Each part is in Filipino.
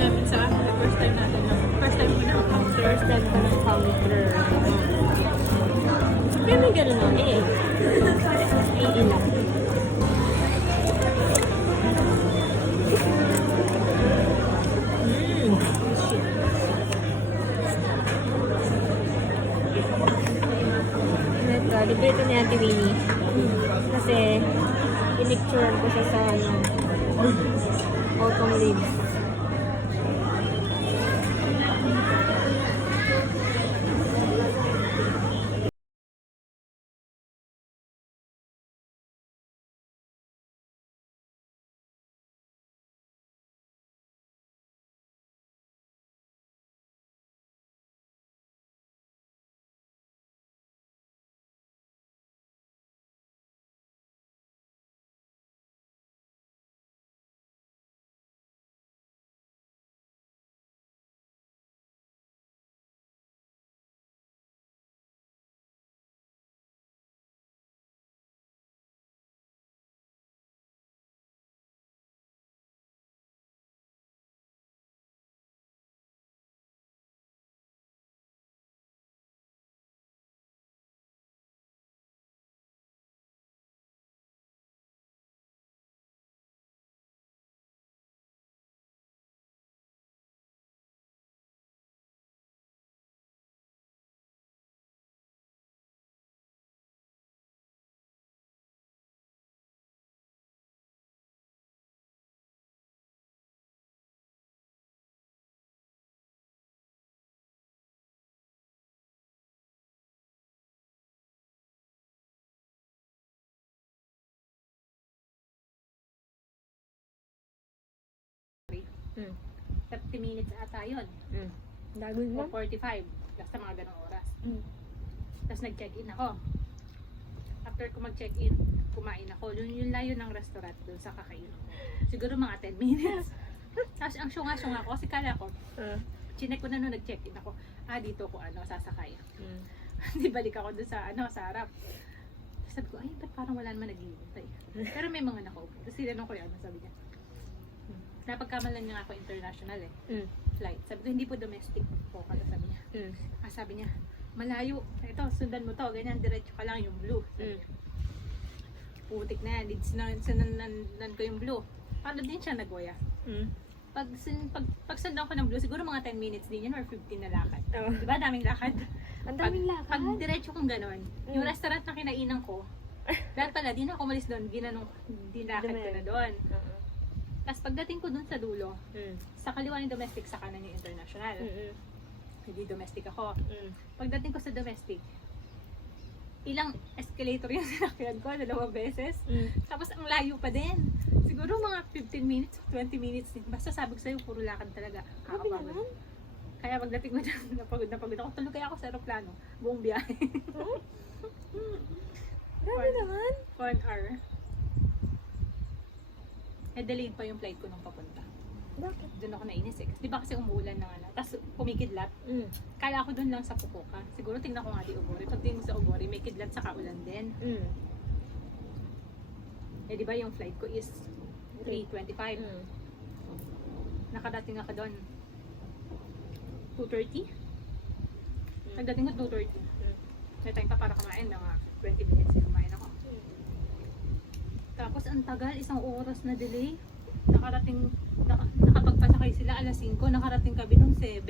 namin sa first time natin. First time ko ng counter. First time ko ng counter. Kaya may gano'n nun eh. Iilang. Libre ito ni Auntie Winnie. Kasi, pinicturean ko siya sa autumn leaves. Mm. 30 minutes ata yun. Dagol O mo? 45. Basta mga ganong oras. Tapos nag-check-in ako. After ko mag-check-in, kumain ako. Yung layo ng restaurant doon sa kakainan ko. Siguro mga 10 minutes. Tapos ang syunga-syunga ko, kasi kala ko, chinek ko na nung nag-check-in ako, dito ko sasakay. Di balik ako doon sa sa harap. Tapos sabi ko, ba't parang wala naman naghihintay. Pero may mga nakaupo. Tapos sinanong ko yung sabi niya. Napagkamalan niya ako international flight. Sabi ko, hindi po domestic po kaya sabi niya. Sabi niya, malayo. Ito, sundan mo to. Ganyan, diretso ka lang yung blue. Putik na yan. Sundan ko yung blue. Paano din siya nagwaya? Pag sundan ko ng blue, siguro mga 10 minutes din yan or 15 na lakad. Diba? Daming lakad. Ang daming lakad. Pag diretso kong ganon, yung restaurant na kinainan ko, dahil pala, di na ako umalis doon. Dinakad ko na doon. Tapos pagdating ko dun sa dulo, sa kaliwa yung domestic, sa kanan yung international. Hindi domestic ako. Pagdating ko sa domestic, ilang escalator yung sinakyan ko, 2 beses. Tapos ang layo pa din. Siguro mga 15 minutes, 20 minutes din. Basta sabi ko sa'yo, puro lakad talaga. Kakapagod. Kaya pagdating ko dyan, napagod ako. Tulog kaya ako sa aeroplano. Buong biyahe. Grabe naman. 1 hour. Delayed pa yung flight ko nung papunta. Bakit? Doon ako nainis eh. Di ba kasi umuulan ng tapos kumikidlat. Kala ko doon lang sa Fukuoka. Siguro tingnan ko nga di Ogori. Pag tingnan sa Ogori, may kidlat sa kaulan din. Di ba yung flight ko is 3:25. Nakadating ako doon 2:30. Nagdating ko 2:30. May time pa para kumain. Mga 20 minutes kumain ako. Tapos ang tagal, 1 oras na delay. Nakapagpasakay sila 5:00, nakarating kami nung 7.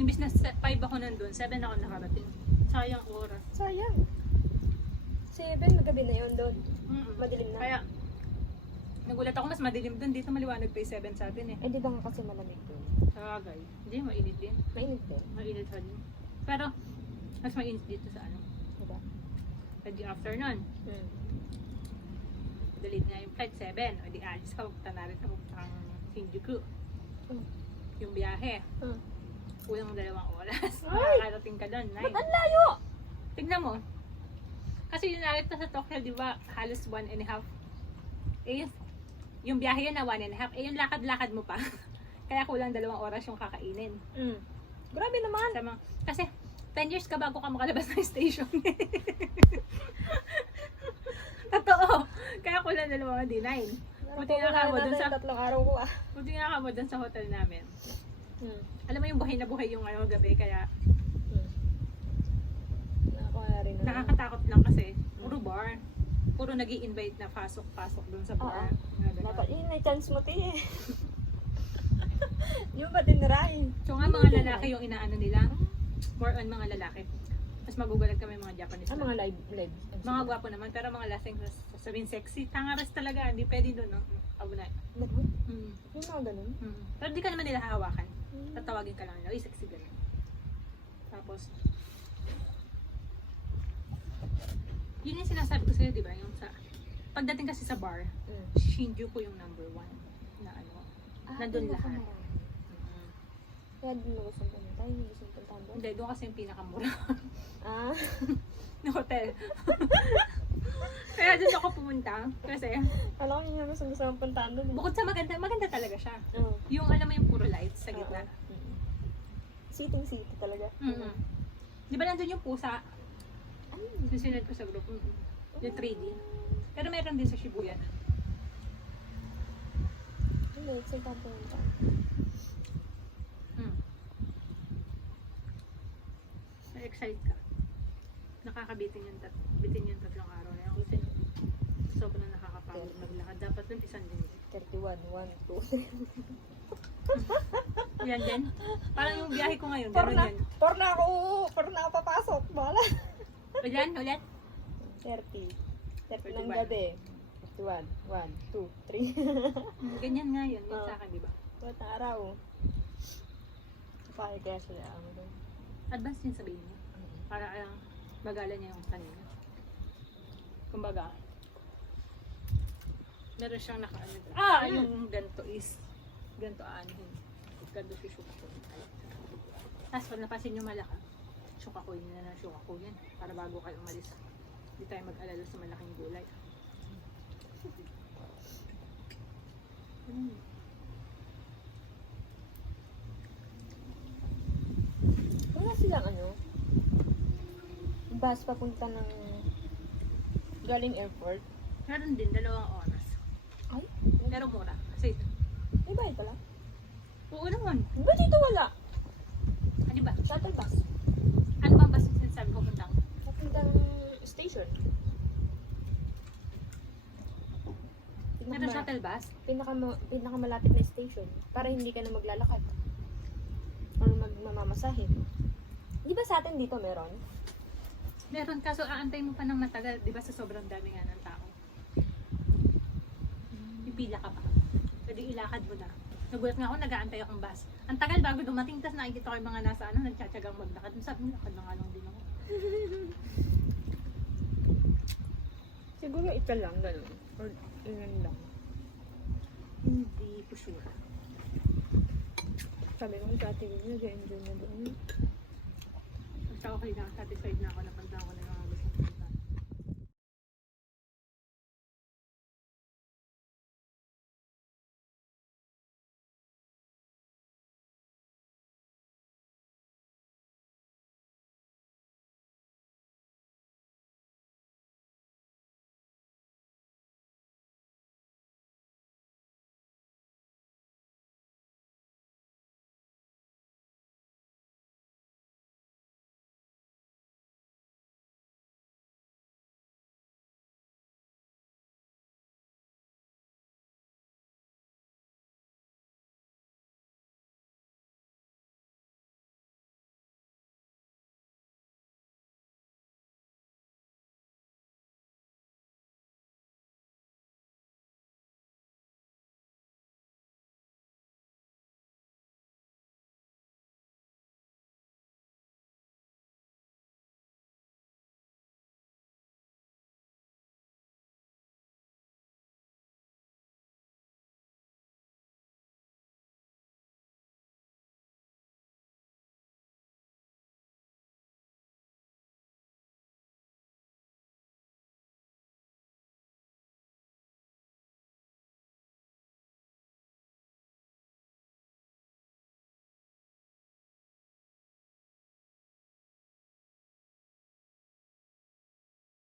Imbis na 5 ako nandun, 7 ako nakarating. Sayang oras. Sayang. 7, magabi na yun doon. Madilim na. Kaya, nagulat ako mas madilim dun. Dito maliwanag pa yung 7 sa atin eh. Di ba nga kasi malamig doon? Sagay. Hindi, mainit din. Mainit din. Mainit pa din. Pero, mas mainit dito sa Diba? Pwede afternoon. Delayed nga yung flight 7. O di alis ka, magpunta na rin ka, magpunta kang Shinjuku. Yung biyahe. Kulang 2 oras. Makakarating ka doon. Ba't ang layo? Tignan mo. Kasi yung narito sa Tokyo, di ba, halos 1.5. Yung biyahe yun na 1.5. Yung lakad-lakad mo pa. Kaya kulang 2 oras yung kakainin. Grabe naman. Kasi 10 years ka bago ka makalabas ng station. Totoo. Kaya kulang 2, di 9. Buti nga ka mo dun sa... tatlong araw ko ah. Buti nga ka mo dun sa hotel namin. Hmm. Alam mo yung buhay na buhay yung ano, gabi, kaya Nakakuha rin na. nakakatakot lang kasi puro bar. Puro nag-i-invite na pasok-pasok dun sa bar. Nga ganun. Dapat yun, may chance mo ti eh. Yung ba tinirahin? So nga mga lalaki yung inaano nila, more on mga lalaki. Mas magugulat kami mga Japanese. Mga live. Mga gwapo naman, pero mga lasing sabihin sexy. Tangaras talaga, hindi pwede doon. No? Abunay. Ganun? Mm. Yung mga ganun? Mm. Pero di ka naman nila hahawakan. Tatawagin ka lang nila, uy, sexy ganun. Tapos, yun yung sinasabi ko sa'yo, di ba? Yung sa, pagdating kasi sa bar, Shinjuku yung number 1 na ano, nandun lahat. Mm. Kaya din mo gustong pumunta, hindi gustong puntahan doon? Hindi, doon kasi yung pinakamura Ah, na hotel. Kaya doon ako pumunta, kasi alam ko yung gusto mong puntahan doon. bukod sa maganda, maganda talaga siya. Oo. Yung alam mo yung puro lights sa gitna. Sitting talaga. Mm. Di ba nandun yung pusa? Ano? Yung sinad ko sa group. Yung 3D. Pero meron din sa Shibuya. Hindi, excited ako pumunta. Na-excite ka. Nakakabitin yung tatlong araw na yun. Kasi sobrang nakakapagod maglakad. Dapat nun isang din. 31, 1, 2. Yan din. Parang yung biyahe ko ngayon. Para Ganun yan. na ako papasok. Bala. Ulit? 30. 30 ng 31. gabi. 31, 1, 2, 3. Ganyan nga yun. Yun sa akin, di ba? Ba't na araw? Kaya kaya sila ako doon. Advance din sabihin niya. Para bagalan niya yung kanina. Kumbaga, meron siyang nakaano. Yung ganito is, ganito aanihin. Ganito shuka ko. Tapos pag napansin nyo malaka, shuka ko yun na shuka ko yan. Para bago kayo umalis. Hindi tayo mag-alala sa malaking gulay. Wala silang bus papunta ng galing airport. Meron din, 2 oras. Ay, Pero mura. Kasi, may bayad pala. oo naman. Ba dito wala? Ano ba? Shuttle bus. Ano bang basta sinasabi ko puntang? Papuntang station. Meron shuttle bus? Pinakamalapit na station. Para hindi ka na maglalakad. Or magmamasahe. Di ba sa atin dito meron? Meron, kaso aantay mo pa ng matagal, di ba sa sobrang dami nga ng tao. Pipila ka pa. Pwede ilakad mo na. Nagulat nga ako, nag-aantay akong bus. Ang tagal bago dumating, tapos nakikita ko yung mga nasa nagtsatsagang maglakad. Sabi mo, lakad na nga lang din ako. Siguro ito lang, gano'n. Or ilan lang. Hindi po sure. Sabi ko sa atin yun, nag-enjoy na doon. Basta okay na, satisfied na ako, napanda ko na yung mga gusto.